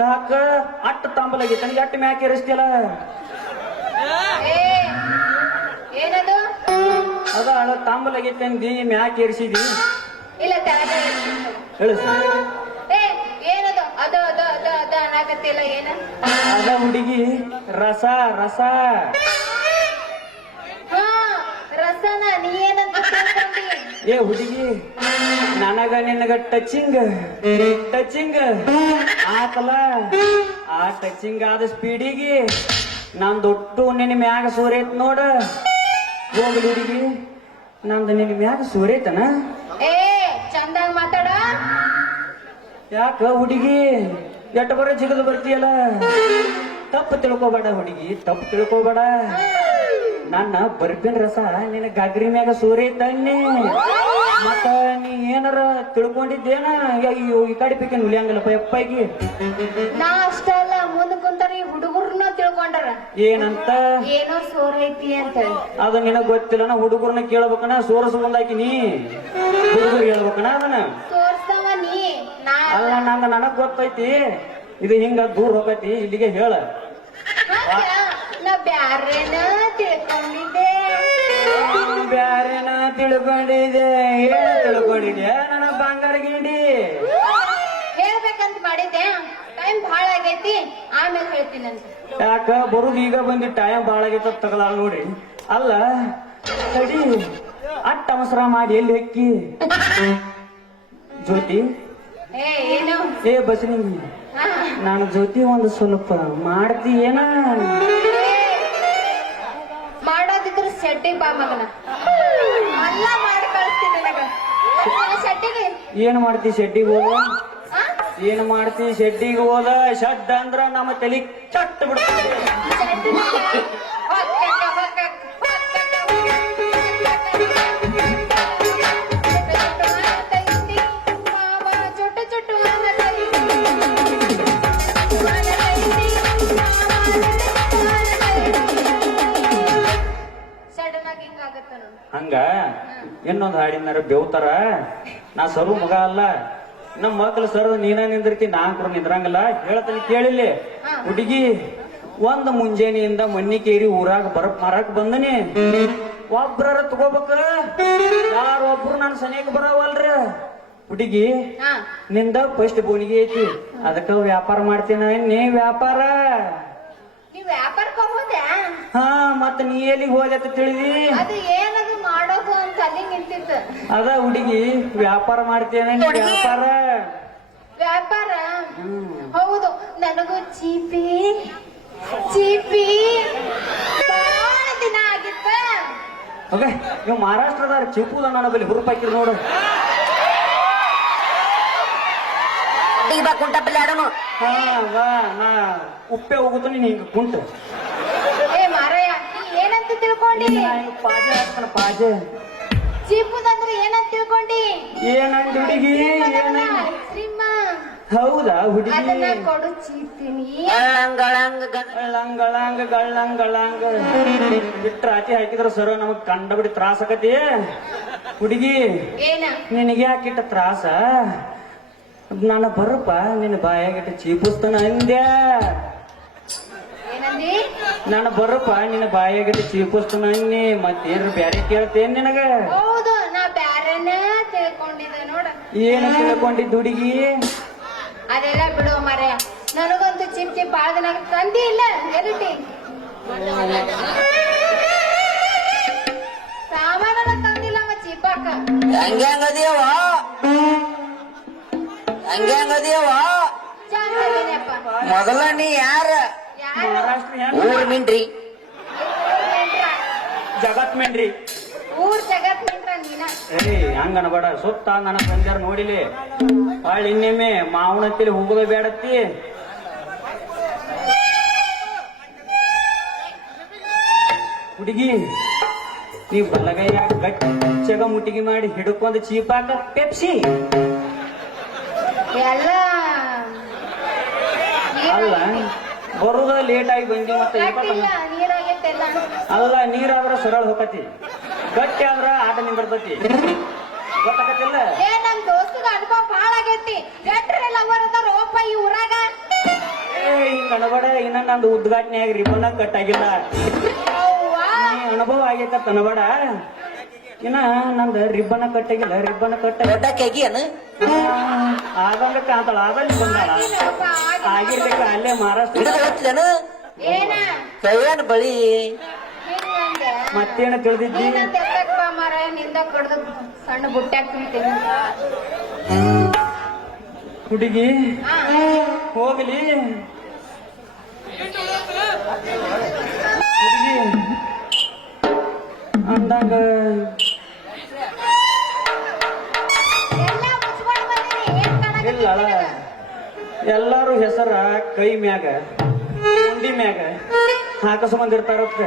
ಯಾಕ ಅಟ್ಟ ತಾಂಬಲಾಗೈತೆ ನನಗೆ ಅಟ್ಟ ಮ್ಯಾಕೆ ಇರಿಸ್ತಿಯಲ್ಲ ಏನದು ಅದ ಅಳ ತಾಂಬಲಾಗೈತೆ ಅಂದಿ ಮ್ಯಾಕೆ ಇರಿಸಿದಿ ಇಲ್ಲ ಹೇಳು ಏನದು ಅದ ಅದ ಅದ ಅದ ಅನ್ನಾಗತ್ತಿಲ್ಲ ಏನ ಅದ ಹುಡುಗಿ ರಸ ರಸ ಹಾ ರಸನ ನೀ ಏನಂತ ತಿಳ್ಕೊಂಡಿ ಏ ಹುಡುಗಿ ನನಗ ನಿನಗ ಟಚಿಂಗ್ ಆತಲ್ಲ ಆ ಟಚಿಂಗ್ ಆದ ಸ್ಪೀಡಿಗೆ ನಂದೊಟ್ಟು ನಿನ್ನ ಮ್ಯಾಗ ಸೂರೈತ್ ನೋಡ ಹೋಗ್ಲಿ ಹುಡುಗಿ ನಂದು ನಿನ್ನ ಮ್ಯಾಗ ಸೂರೈತನ ಏ ಚಂದಾಗ ಮಾತಾಡ ಯಾಕ ಹುಡುಗಿ ಎಟ್ಟ ಬರೋ ಜಿಗದು ಬರ್ತೀಯಲ್ಲ ತಪ್ಪು ತಿಳ್ಕೊಬೇಡ ಹುಡುಗಿ ತಪ್ಪು ತಿಳ್ಕೊಬೇಡ ನನ್ನ ಬರ್ಬಿನ ರಸ ನಿನ್ನ ಗಗ್ರಿ ಮ್ಯಾಗ ಸೂರೈತನ್ನಿ ಮತ್ತ ನೀ ಏನಾರ ತಿಳ್ಕೊಂಡಿದ್ದೇನ ಅಯ್ಯೋ ಈ ಕಡೆ ಪಿಕ್ಕ ನುಲಿಯಂಗಲ್ಲಪ್ಪ ಎಪ್ಪಾಗಿ ನಾ ಅಷ್ಟಲ್ಲ ಮುಂದ್ ಕುಂತಾರ ಈ ಹುಡುಗರ್ನ ತಿಳ್ಕೊಂಡಾರ ಏನಂತ ಏನೋ ಸೋರೈತಿ ಅಂತ ಹೇಳಿ ಅದು ನಿನಗ್ ಗೊತ್ತಿಲ್ಲ ನಾ ಹುಡುಗರ್ನ ಕೇಳ್ಬೇಕನ ಸೋರಸ ಬಂದಾಕಿ ನೀ ಹುಡುಗರು ಹೇಳ್ಬೇಕನ ಅದನ್ನ ತೋರ್ಸವ ನೀ ನಾ ಅಲ್ಲ ನನಗ್ ಗೊತ್ತೈತಿ ಇದು ಹಿಂಗ ದೂರ ಹೋಗೈತಿ ಇಲ್ಲಿಗೆ ಹೇಳ ನಾ ಬ್ಯಾರೇನ ತಿಳ್ಕೊಂಡಿದ್ದೆ ಬ್ಯಾರೇನ ತಿಳ್ಕೊಂಡಿದೆ ಏನ್ ತಿಳ್ಕೊಂಡಿದ್ಯ ನನ್ನ ಬಂಗಾರ ಗಿಂಡಿ ಹೇಳ್ಬೇಕಂತ ಮಾಡಿದ್ದೆ ಟೈಮ್ ಭಾಳ ಆಗೈತಿ ಆಮೇಲೆ ಹೇಳ್ತೀನಂತ ಯಾಕ ಬರುದು ಈಗ ಬಂದಿ ಟೈಮ್ ಬಾಳ ಆಗೈತ ತಗಲ ನೋಡ್ರಿ ಅಲ್ಲ ತಡಿ ಅಟ್ಟ ಅವಸರ ಮಾಡಿ ಎಲ್ಲಿ ಹೆಕ್ಕಿ ಜ್ಯೋತಿ ಏನು ಏ ಬಸ್ನಿ ನಾನು ಜ್ಯೋತಿ ಒಂದು ಸ್ವಲ್ಪ ಮಾಡ್ತಿ ಏನ ಮಾಡೋದಿದ್ರ ಶೆಟ್ಟಿಗೆ ಬಾ ಮಗನ ಎಲ್ಲ ಮಾಡಿ ಕಳಿಸ್ತೀನಿ ನನಗ ಶೆಟ್ಟಿಗೆ ಏನ್ ಮಾಡ್ತಿ ಶೆಡ್ಡಿಗೆ ಹೋದ ಏನ್ ಮಾಡ್ತಿ ಶೆಡ್ಡಿಗೆ ಹೋದ ಶಡ್ ಅಂದ್ರ ನಮ್ಮ ತಲಿ ಚಟ್ ಬಿಡ್ತಾರೆ ಹಂಗ ಇನ್ನೊಂದು ಹಾಡಿನಾರ ಬೆವ್ತಾರ ನಾ ಸರು ಮಗ ಅಲ್ಲ ನಮ್ಮ ಮಕ್ಳು ಸರ್ ನೀನ ನಿಂದಿರ್ತಿ ನಾಲ್ಕರು ನಿಂದ್ರಂಗಲ್ಲ ಹೇಳ್ತಾನೆ ಕೇಳಿಲ್ಲಿ ಹುಡುಗಿ ಒಂದ್ ಮುಂಜಾನೆಯಿಂದ ಮನ್ನಿಕೇರಿ ಊರಾಗ ಮರಕ್ ಬಂದನಿ ಒಬ್ರ ತಗೋಬೇಕ ಯಾರೊಬ್ರು ನನ್ ಸನಿಯಕ್ ಬರವಲ್ರ ಹುಡುಗಿ ನಿಂದ ಫಸ್ಟ್ ಬೋಣಿಗೆ ಐತಿ ಅದಕ್ಕ ವ್ಯಾಪಾರ ಮಾಡ್ತೀನ ನೀ ವ್ಯಾಪಾರ ನೀವ್ ವ್ಯಾಪಾರಕ್ಕೆ ಹೋಗೋದ್ಯಾ ಹಾ ಮತ್ತ ನೀ ಎಲ್ಲಿಗೆ ಹೋಗತ್ತ ತಿಳಿದಿ ಅದು ಏನದು ಮಾಡೋದು ಅಂತ ಅಲ್ಲಿ ನಿಂತಿತ್ತು ಅದ ಹುಡುಗಿ ವ್ಯಾಪಾರ ಮಾಡ್ತೇನೆ ವ್ಯಾಪಾರ ವ್ಯಾಪಾರ ಹೌದು ನನಗೂ ಚೀಪಿ ಬಹಳ ದಿನ ಆಗಿತ್ತ ಓಕೆ ನೀವು ಮಹಾರಾಷ್ಟ್ರದಾರ ಚಿಪ್ಪುದ ನನ್ನ ಬಳಿ ಹುರುಪಾಕಿರ್ ನೋಡು ಕುಂಟ ಬಲ್ಲಿ ಆಡೋನು ಹಾ ವಾ ನಾ ಉಪ್ಪೆ ಹೋಗುತ್ತಾನೆ ಹಿಂಗ ಕುಂಟು ಏ ಮಾರಾಯ ನೀ ಏನಂತ ತಿಳ್ಕೊಂಡಿ ಪಾಜೆ ಹಾಕ್ತಾನ ಪಾಜೆ ಚೀಪುದಂದ್ರೆ ಏನಂತ ತಿಳ್ಕೊಂಡಿ ಏನಂತ ಹುಡುಗಿ ಏನ ಶ್ರೀಮ ಹೌದಾ ಹುಡುಗಿ ಅದನ್ನ ಕೊಡು ಚೀಪ್ತೀನಿ ಗಳಂಗಳಂಗ ಬಿಟ್ರ ಆಚೆ ಹಾಕಿದ್ರ ಸರ ನಮಗ್ ಕಂಡ ಬಿಡಿ ತ್ರಾಸ ಆಕತಿ ಹುಡುಗಿ ಏನ ನಿನಗೆ ಯಾಕಿಟ್ಟ ತ್ರಾಸ ನನ್ನ ಬರಪ್ಪ ನಿನ್ನ ಬಾಯಾಗಿಟ್ಟ ಚೀಪಿಸ್ತಾನ ಅಂದ್ಯಾ ಏನಂದಿ ನಾನು ಬರಪ್ಪ ನಿನ್ನ ಬಾಯಾಗಿಟ್ಟ ಚೀಪಿಸ್ತಾನ ಅನ್ನಿ ಮತ್ತೇನು ಬ್ಯಾರೆ ಕೇಳ್ತೇನ್ ನಿನಗ ಹೌದು ನಾ ಬ್ಯಾರನ ತಿಳ್ಕೊಂಡಿದ್ದೆ ನೋಡ ಏನು ತಿಳ್ಕೊಂಡಿದ್ದ ಹುಡುಗಿ ಅದೆಲ್ಲ ಬಿಡುವ ಮಾರಾಯ ನನಗಂತೂ ಚಿಪ್ ಬಾಳ ದಿನ ತಂದಿ ಇಲ್ಲ ಎರಿಟಿ ಸಾಮಾನ ತಂದಿಲ್ಲ ಚಿಪ್ಪಾಕ ಹಂಗ್ಯಾಂಗದೇವ ಚೆನ್ನಾಗಿದೆಯಪ್ಪ ಮೊದಲ ನೀ ಯಾರ ಮಹಾರಾಷ್ಟ್ರ ಊರ್ ಮಿಂಡ್ರಿ ಜಗತ್ ಮೇನ್ರಿ ಊರ್ ಜಗತ್ ನಿಂತ್ರ ನೀನ ಏಯ್ ಹಂಗ ಅನ್ಬೇಡ ಸುತ್ತ ನನ್ನ ಬಂದ್ಯಾರ ನೋಡಿಲಿ ಬಾಳ್ ಇನ್ನೊಮ್ಮೆ ಮಾವನತ್ತಿಲಿ ಹೋಗೋದು ಬೇಡತ್ತಿ ಹುಡುಗಿ ನೀವ್ ಬಲಗೈಯ ಗಚ್ಚಗ ಮುಟ್ಟಿಗೆ ಮಾಡಿ ಹಿಡ್ಕೊಂಡ್ ಚೀಪಾಕ ಪೆಪ್ಸಿ ಎಲ್ಲ ಅಲ್ಲ ಬರುದ ಲೇಟ್ ಆಗಿ ಬಂದಿ ಮತ್ತೆ ಗಟ್ಟಿಲ್ಲ ನೀರಾಗೈತೆಲ್ಲ ಅಲ್ಲ ನೀರಾದ್ರ ಸರಳ ಹೋಗತಿ ಗಟ್ಟಿ ಆದ್ರ ಆಟ ನಿಂದಿರ್ತತಿ ಗೊತ್ತಾಗತ್ತಿಲ್ಲ ಏ ನಮ್ ದೋಸ್ತಗ ಅನುಭವ ಬಾಳ ಆಗೈತಿ ಗಟ್ರೆಲ್ಲ ಬರದಾರ ಓಪ ಈ ಊರಾಗ ಕಣಬಡ ಇನ್ನ ನಂದು ಉದ್ಘಾಟನೆ ಆಗಿ ರಿಬ್ಬನ್ ಕಟ್ ಆಗಿಲ್ಲ. ಅವ್ವಾ. ನೀ ಅನುಭವ ಆಗೈತ ತನಬಡ ಇನ್ನ ನಂದು ರಿಬ್ಬನ್ ಕಟ್ ಆಗಿಲ್ಲ. ರಿಬ್ಬನ್ ಕಟ್ ದೊಡ್ಡಕ್ಕಾಗಿಯನು ಆದಂಗ ಕಾಂತಾಳ ಆದಲ್ಲಿ ಬಂದಾಳ ಆಗಿಲ್ಲಪ್ಪ, ಆಗಿರ್ಬೇಕ ಅಲ್ಲೇ ಮಹಾರಾಷ್ಟ್ರ ಹಿಡಿದು ಹಚ್ಚಲೇನು ಏನ ಕೈಯನ್ ಬಳಿ ಹಿಂಗಂದೆ? ಮತ್ತೇನ ತಿಳಿದಿದ್ದಿ? ನೀನಂತ ಎತ್ತಕ್ ಬಾ ಮಾರಾಯ, ನಿಂದ ಕಡ್ದು ಸಣ್ಣ ಬುಟ್ಟ್ಯಾಗ ತುಂಬ್ತೀನಿ. ಹುಡುಗಿ ಹಾ. ಹೋಗ್ಲಿ ಹುಡುಗಿ ಅಂದಾಗ ಎಲ್ಲ ಮುಚ್ಕೊಂಡ್ ಬಂದೀನಿ, ಏನ್ ಕಾಣಕತ್ತಿ ಇಲ್ಲ ನಿನಗ? ಎಲ್ಲಾರು ಹೆಸರ ಕೈ ಮ್ಯಾಗ ಉಂಡಿ ಮ್ಯಾಗ ಹಾಕಸ್ಕೊಂಡಿರ್ತಾರತ್ತ.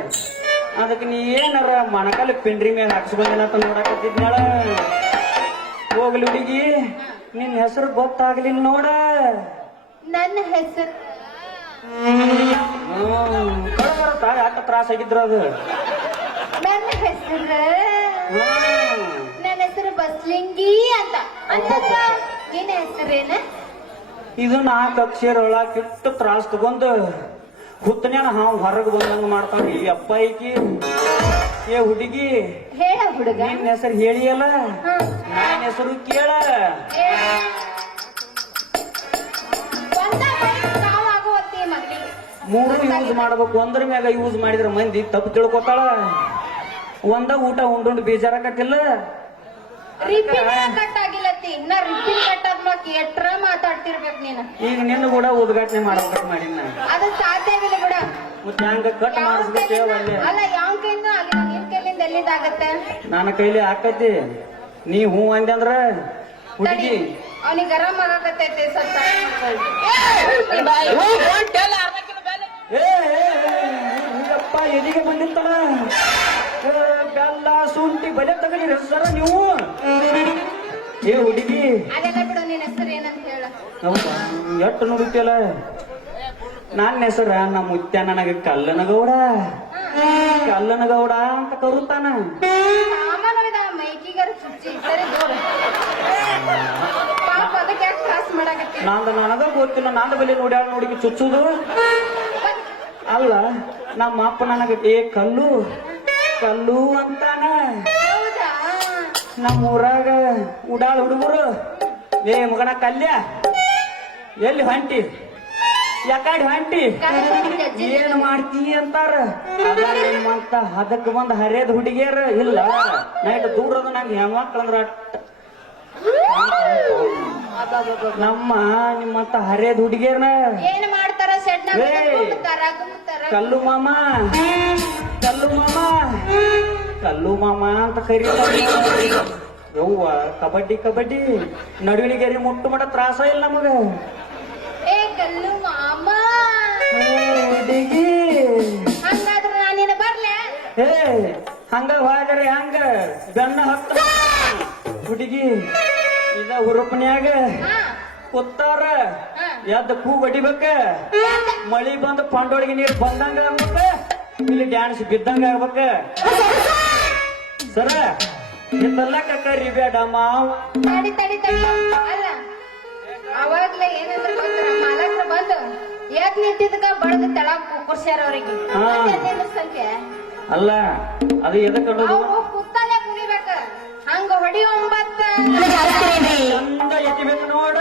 ಅದಕ್ಕೆ ನೀ ಏನಾರ ಮಣಕಾಲ ಪಿಂಡ್ರಿ ಮ್ಯಾಗ ಹಾಕ್ಸ್ಕೊಂದಿನ ಅಂತ ನೋಡಕತ್ತಿದ್ನಾಳ. ಹೋಗ್ಲಿ ಹುಡುಗಿ, ನಿನ್ ಹೆಸರು ಗೊತ್ತಾಗ್ಲಿಲ್ಲ ನೋಡ. ನನ್ನ ಹೆಸರು ಬರತ್ತ ಯಾಕ ತ್ರಾಸ ಆಗಿದ್ರ ಅದು. ನನ್ನ ಹೆಸರು ಹ್ಮ್. ನನ್ನ ಹೆಸರು ಬಸ್ಲಿಂಗಿ ಅಂತ. ಅಂತಂದ್ರ ನಿನ್ನ ಹೆಸರೇನ? ಇದು 4 ಅಕ್ಷರ ಒಳಗ ಇಟ್ಟು ತ್ರಾಸ ತಗೊಂಡು ಹುತ್ತನ್ಯಾನ ಹಾವು ಹೊರಗೆ ಬಂದಂಗ ಮಾಡ್ತಾನ ಈ ಅಪ್ಪ ಈಕಿ. ಏ ಹುಡುಗಿ, ಹೇಳ ಹುಡುಗ. ನಿನ್ನ ಹೆಸರು ಹೇಳಿಯಲ್ಲ, ಹ್ಮ್. ನನ್ನ ಹೆಸರು ಕೇಳ. ಒಂದ ಬೈಕ್ ಸಾವ್ ಆಗುವತ್ತಿ ಮಗ್ಳಿಗೆ. 3 ಯೂಸ್ ಮಾಡ್ಬೇಕು. ಒಂದ್ರ ಮ್ಯಾಗ ಯೂಸ್ ಮಾಡಿದ್ರ ಮಂದಿ ತಪ್ಪು ತಿಳ್ಕೊತಾಳ. ಒಂದ ಊಟ ಉಂಡುಂಡು ಬೇಜಾರಾಕತ್ತಿಲ್ಲ. ರಿಪಿನ್ ಕಟ್ ಆಗಿಲ್ಲತ್ತಿ. ಇನ್ನ ರಿಪಿನ್ ಕಟ್ ಆದ್ಮೇಲೆ ಎಟ್ರ ಮಾತಾಡ್ತಿರ್ಬೇಕು ನೀನು. ಈಗ ನಿನ್ನ ಕೂಡ ಉದ್ಘಾಟನೆ ಮಾಡ್ಬೇಕು ಮಾಡಿನ. ಅದು ಸಾಧ್ಯವಿಲ್ಲ ಬಿಡ. ಮತ್ತೆ ಹಂಗ ಕಟ್ ಯಾವ ಮಾಡಿಸ್ಬೇಕು ಕೈಲಿಂದ- ಅಲ್ಲೇ. ಅಲ್ಲ ಯಾವ ಕೈಯಿಂದ ಆಗಿಲ್ಲ, ನಿನ್ ಕೈಲಿಂದ ಎಲ್ಲಿದಾಗತ್ತೆ? ನನ್ನ ಕೈಲಿ ಆಕೈತಿ. ನೀ ಹೂ ಅಂದ್ರ ಹುಡುಗಿ ಅವನಿಗೆ ಗರಂ ಆಗಾಕತ್ತೈತೆ ಸ್ವಲ್ಪ. ಈಗಪ್ಪ ಎಲ್ಲಿಗೆ ಬಂದಿರ್ತಾಳ. ಬೆಲ್ಲ ಶುಂಠಿ ಬಲೆ ತಗಲಿ ಸರ ನೀವು. ಏ ಹುಡುಗಿ, ಅದೆಲ್ಲ ಬಿಡು, ನಿನ್ನ ಹೆಸರು ಏನಂತ ಹೇಳ. ಹೌದಾ ಎಟ್ಟು ನುಡಿತಿಯಲ್ಲ. ನನ್ನ ಹೆಸರ ನಮ್ಮ ಮುತ್ಯ ನನಗೆ ಕಲ್ಲನಗೌಡ. ಕಲ್ಲನಗೌಡ ಅಂತ ಕರುತ್ತಾನ. ಸಾಮಾನ್ಯದ ಮೈಕಿಗರ ಚುಚ್ಚಿ ಸರಿ ದೂರ. ಪಾಪ ಅದಕ್ಕೆ ಯಾಕೆ ಕ್ರಾಸ್ ಮಾಡಾಕತ್ತಿ? ನನಗ ಗೊತ್ತಿಲ್ಲ. ನಂದ ಬಲಿ ನೋಡ್ಯಾಳ ನೋಡಿಗೆ ಚುಚ್ಚುದು ಅಲ್ಲ. ನಮ್ಮ ಅಪ್ಪ ನನಗೆ ಏ ಕಲ್ಲು ಕಲ್ಲು ಅಂತಾನ. ಹೌದಾ? ನಮ್ಮ ಊರಾಗ ಉಡಾಳ ಹುಡುಗರು ಏ ಮಗನ ಕಲ್ಯ ಎಲ್ಲಿ ಹೊಂಟಿ, ಯಾಕಡೆ ಹೊಂಟಿ, ಏನ್ ಮಾಡ್ತಿ ಅಂತಾರ. ಅದ ನಿಮ್ಮಂತ ಹದಕ್ ಬಂದ್ ಹರಿಯದ ಹುಡುಗಿಯರ ಇಲ್ಲ. ನೈಟ್ ದೂರ ಅದ ನಂಗೆ ಹೆಣ್ಮಕ್ಳಂದ್ರ ನಮ್ಮ ನಿಮ್ಮಂತ ಹರಿಯದ ಹುಡುಗಿಯರ್ನ ಏನ್ ಮಾಡ್ತಾರ? ಸೆಡ್ನ ಏ. ಗುಮ್ತಾರ ಗುಮ್ತಾರ. ಕಲ್ಲು ಮಾಮ ಕಲ್ಲು ಮಾಮ ಕಲ್ಲು ಮಾಮ ಅಂತ ಕರೀತಾರೆ. ಯವ್ವ ಕಬಡ್ಡಿ ಕಬಡ್ಡಿ ನಡುವಿನಿಗೆರಿ ಮುಟ್ಟು ಮಟ ತ್ರಾಸ ಇಲ್ಲ ನಮಗ. ಏ ಕಲ್ಲು ಮಾಮ, ಹುಡುಗಿ ಹಂಗಾದ್ರೆ ನಾನಿನ ಬರ್ಲೆ? ಏ ಹಂಗ ಹೋದರೆ ಹಂಗ ಬೆನ್ನ ಹತ್ತ ಹುಡುಗಿ ಇದ ಹುರುಪನ್ಯಾಗ ಹಾ. ಕೂತಾರ ಹಾ. ಎದ್ದ ಕೂ ಬಡಿಬೇಕ. ಮಳಿ ಬಂದು ಪಂಡೊಳಗೆ ನೀರು ಬಂದಂಗ ಆಗ್ಬೇಕ, ಇಲ್ಲಿ ಡ್ಯಾನ್ಸ್ ಬಿದ್ದಂಗ ಆಗ್ಬೇಕ. ಸರ ಇದೆಲ್ಲ ಕರಿಬೇಡ ಮಾವ. ತಡಿ ತಡಿ ತಡಿ. ಅಲ್ಲ ಅವಾಗ್ಲೇ ಏನಂದ್ರೆ ಗೊತ್ತರ, ಮಾಲಕ್ರ ಬಂದು ಯಾಕೆ ನಿಂತಿದ್ಕ ಬಡದ ತೆಳಗ್ ಕುರ್ಸ್ಯಾರ ಅವ್ರಿಗೆ. ಹಾ. ಸಂಖ್ಯೆ ಅಲ್ಲ ಅದು ಎದಕ್ಕೆ ಅನ್ನೋದು ಅವ್ರು ಕುತ್ತಲ್ಲೇ ಕುಣಿಬೇಕ. ಹಂಗ ಹೊಡಿ 9 ಚಂದ ಎತ್ತಿಬೇಕು ನೋಡ.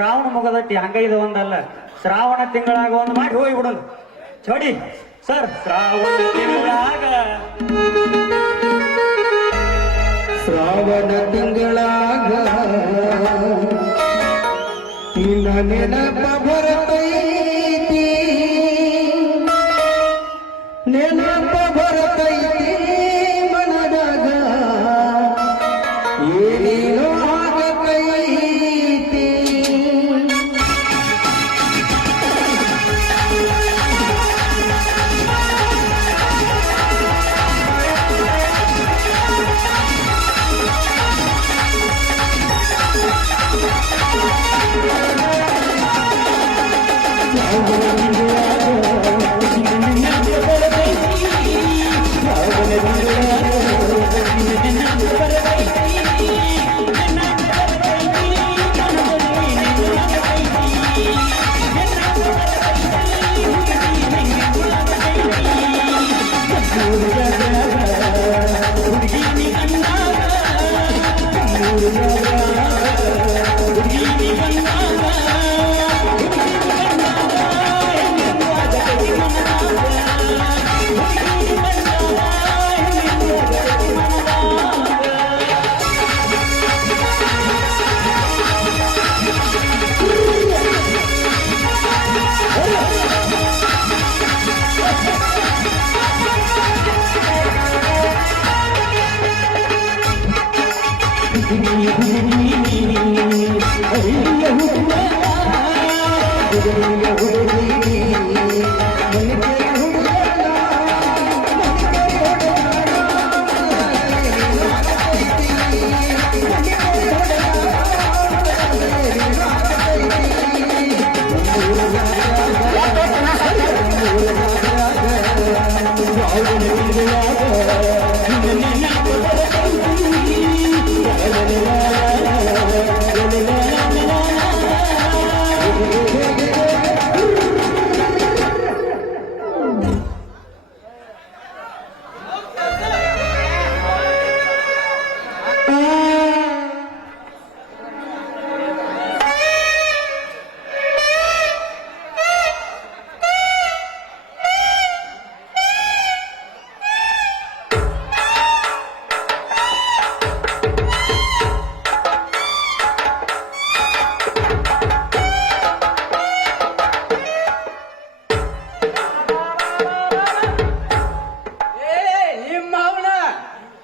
ಶ್ರಾವಣ ಮುಗದಟ್ಟಿ ಹಂಗ ಇದು ಒಂದಲ್ಲ ಶ್ರಾವಣ ತಿಂಗಳಾಗ ಒಂದು ಮಾಡಿ ಹೋಗ್ಬಿಡೋದು ಚೋಡಿ ಸರ್ ಶ್ರಾವಣ ತಿಂಗಳಾಗ ಶ್ರಾವಣ ತಿಂಗಳಾಗ ನಿನ್ನ ನೆನಪ ಬರತೈತಿ ನೆನಪ ಬರತೈತಿ ಮನದಾಗ ಏನೇನೋ ಆಗತೈತಿ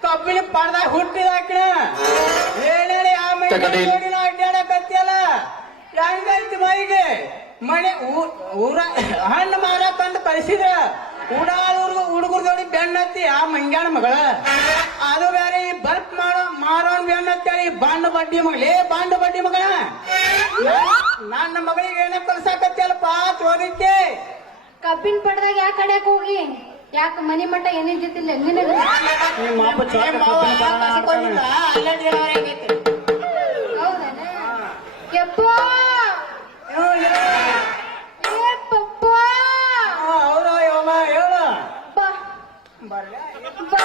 ಕಬ್ಬಿನ ಪಡ್ದಾಗ ಹುಟ್ಟಿದಾಕಿನ ಏನೇಳಿ ಆಮೇಲೆ ಅಡ್ಡಾಡಕತ್ತಿಯಲ್ಲ ಹೆಂಗೈತಿ ಮೈಗೆ ಮನೆ ಊರ ಹಣ್ಣು ಮಾರಕ್ಕಂತ ಕಳಿಸಿದ್ರ ಉಡಾಳೂರ್ಗು ಹುಡುಗರು ಜೋಡಿ ಬೆನ್ನತ್ತಿ ಆ ಮಂಗ್ಯಾನ ಮಗಳ ಅದು ಬೇರೆ ಈ ಬಲ್ಪ್ ಮಾರೋನ್ ಬೆನ್ನತ್ತೇಳಿ ಬಾಂಡ್ ಬಡ್ಡಿ ಮಗಳೇ ಬಾಂಡ್ ಬಡ್ಡಿ ಮಗಳ ನನ್ನ ಮಗಳಿಗೆ ಏನ ಕಲ್ಸಾಕತ್ತಿಯಲ್ಲಪ್ಪ ಚೋರಿಕೆ ಕಬ್ಬಿನ ಪಡ್ದಾಗ ಯಾಕೆ ಕಡ್ಯಾಕ್ ಹೋಗಿ ಯಾಕೆ ಮನಿ ಮಠ ಏನಿದ್ದಿಲ್ಲ ನಿನಗ ನಿಮ್ಮ ಅಪ್ಪ ಚೋಟ ಹೌದನ ಯಪ್ಪ ಏ ಪಪ್ಪ ಹೌದಾ ಯೋಮ ಹೇಳು ಬಾ ಬರ್ಲೆ ಬಾ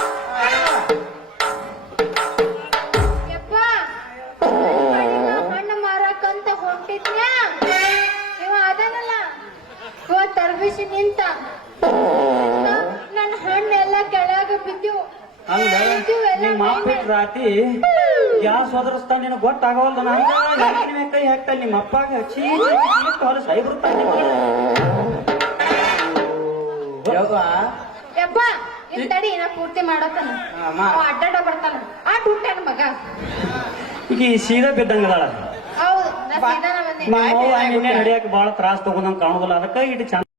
ಯಪ್ಪ ಹಣ್ಣು ಮಾರಕ್ಕಂತ ಹೊಂಟಿದ್ನ್ಯಾ ಇವ ಅದನಲ್ಲ ಇವ ತರ್ಬಿಸಿ ನಿಂತ ನನ್ನ ಹಣ್ಣೆಲ್ಲ ಕೆಳಗ ಬಿದ್ದು ಹಂಗ ನಿಮ್ಮ ಅಪ್ಪ ರಾತಿ ಗ್ಯಾಸ್ ಒದರಿಸ್ತಾ ನಿನಗೆ ಗೊತ್ತಾಗವಲ್ದು ನಂಗೆ ಕೈ ಹಾಕ್ತಾನೆ ನಿಮ್ಮ ಅಪ್ಪಾಗ ಹೊರ ಸೈಬರ್ತಾನೆ ಯಪ್ಪ ಇನ್ ತಡಿ ನಾ ಪೂರ್ತಿ ಮಾಡತ್ತಾನ ಅಡ್ಡಾಡ ಬರ್ತಾನ ಆಟ ಹುಟ್ಟಾನ ಮಗ ಈಗ ಈ ಸೀದಾ ಬಿದ್ದಂಗದಾಳ ಹೌದು ನಾ ಸೀದಾನ ಬಂದೆ ನಿಮ್ಮ ಅವ್ವ ನಿನ್ನೆ ನಡಿಯಕ್ಕೆ ಬಹಳ ತ್ರಾಸ ತಗೊಂಡಂಗ್ ಕಾಣೋದಿಲ್ಲ ಅದಕ್ಕೆ ಇಟ್ಟು ಚಂದ